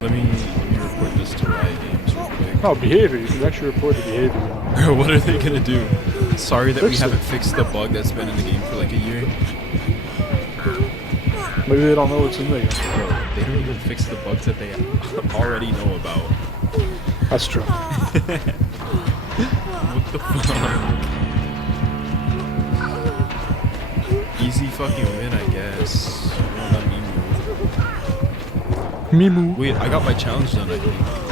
Let me report this to Riot Games real quick. No, behavior. You can actually report the behavior. What are they gonna do? Sorry that we haven't fixed the bug that's been in the game for like a year. Maybe they don't know it's in there. Bro, they don't even fix the bugs that they already know about. That's true. What the fuck? Easy fucking win, I guess. Well, not Mimu. Mimu. Wait, I got my challenge done, I think.